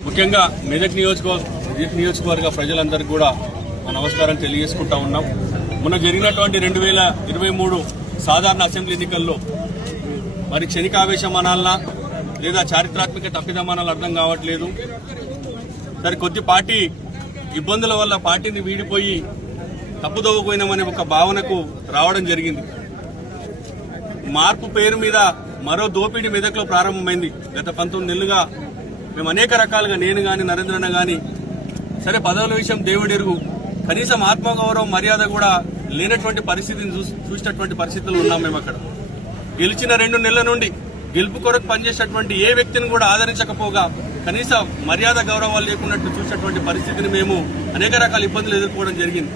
ముఖ్యంగా మెదక్ నియోజకవర్గ ప్రజలందరికీ కూడా నమస్కారం తెలియజేసుకుంటా ఉన్నాం. మొన్న జరిగినటువంటి 2023 సాధారణ అసెంబ్లీ ఎన్నికల్లో మరి క్షణికావేశం అనాలనా లేదా చారిత్రాత్మక తప్పిదమానాలు అర్థం కావట్లేదు. సరే కొద్ది పార్టీ ఇబ్బందుల వల్ల పార్టీని వీడిపోయి తప్పుదోవపోయినామనే ఒక భావనకు రావడం జరిగింది. మార్పు పేరు మీద మరో దోపిడీ మెదక్లో ప్రారంభమైంది. గత 19 నెలలుగా మేము అనేక రకాలుగా, నేను గాని నరేంద్రన్న గాని, సరే పదవుల విషయం దేవుడెరుగు, కనీసం ఆత్మగౌరవం మర్యాద కూడా లేనటువంటి పరిస్థితిని చూసినటువంటి పరిస్థితులు ఉన్నాం. మేము అక్కడ గెలిచిన 2 నెలల నుండి గెలుపు కొరకు పనిచేసేటువంటి ఏ వ్యక్తిని కూడా ఆదరించకపోగా కనీస మర్యాద గౌరవాలు లేకున్నట్టు చూసినటువంటి పరిస్థితిని మేము అనేక రకాల ఇబ్బందులు ఎదుర్కోవడం జరిగింది.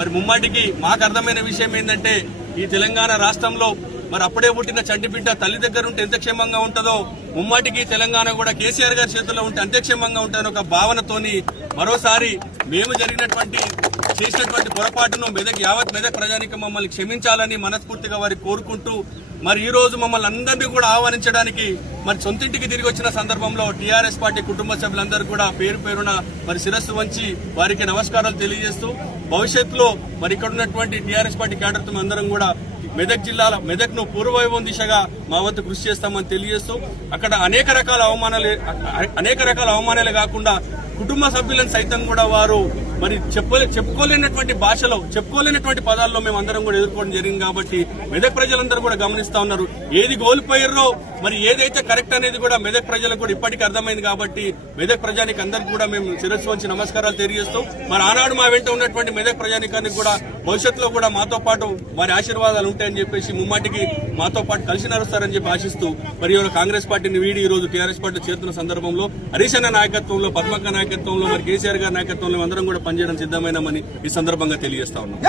మరి ముమ్మాటికి మాకు అర్థమైన విషయం ఏంటంటే, ఈ తెలంగాణ రాష్ట్రంలో మరి అప్పుడే పుట్టిన చంటి బిడ్డ తల్లి దగ్గర ఉంటే ఎంత క్షేమంగా ఉంటుందో, ముమ్మాటికి తెలంగాణ కూడా కేసీఆర్ గారి చేతుల్లో ఉంటే అంతే క్షేమంగా ఉంటుందని ఒక భావనతోని మరోసారి మేము చేసినటువంటి పొరపాటును యావత్ మెదక్ ప్రజానికి మమ్మల్ని క్షమించాలని మనస్ఫూర్తిగా వారికి కోరుకుంటూ, మరి ఈ రోజు మమ్మల్ని అందరినీ కూడా ఆహ్వానించడానికి మరి సొంతింటికి తిరిగి వచ్చిన సందర్భంలో టీఆర్ఎస్ పార్టీ కుటుంబ సభ్యులందరూ కూడా పేరు పేరున మరి శిరస్సు వంచి వారికి నమస్కారాలు తెలియజేస్తూ, భవిష్యత్తులో మరి ఇక్కడ ఉన్నటువంటి టీఆర్ఎస్ పార్టీ క్యాడర్తో అందరం కూడా మెదక్ను పూర్వవైభవం దిశగా మా వద్ద కృషి చేస్తామని తెలియజేస్తూ, అక్కడ అనేక రకాల అవమానాలే కాకుండా కుటుంబ సభ్యులను సైతం కూడా వారు మరి చెప్పుకోలేనటువంటి భాషలో, చెప్పుకోలేనటువంటి పదాల్లో మేము అందరం కూడా ఎదుర్కోవడం జరిగింది. కాబట్టి మెదక్ ప్రజలందరూ కూడా గమనిస్తా ఉన్నారు. ఏది కోల్పోయారో మరి ఏదైతే కరెక్ట్ అనేది కూడా మెదక్ ప్రజలకు కూడా ఇప్పటికీ అర్థమైంది. కాబట్టి మెదక్ ప్రజానికి అందరికీ కూడా మేము శిరస్సు వంచి నమస్కారాలు తెలియజేస్తూ, మరి ఆనాడు మా వెంట ఉన్నటువంటి మెదక్ ప్రజానికానికి కూడా భవిష్యత్తులో కూడా మాతో పాటు వారి ఆశీర్వాదాలు ఉంటాయని చెప్పేసి ముమ్మాటికి మాతో పాటు కలిసి నడుస్తారని చెప్పి ఆశిస్తూ, మరి కాంగ్రెస్ పార్టీని వీడి ఈ రోజు టీఆర్ఎస్ పార్టీ చేరుతున్న సందర్భంలో హరీష్ అన్న నాయకత్వంలో, పద్మక్క నాయకత్వంలో, మరి కేసీఆర్ గారి నాయకత్వంలో అందరం కూడా పనిచేయడం సిద్ధమైనామని ఈ సందర్భంగా తెలియజేస్తా ఉన్నాం.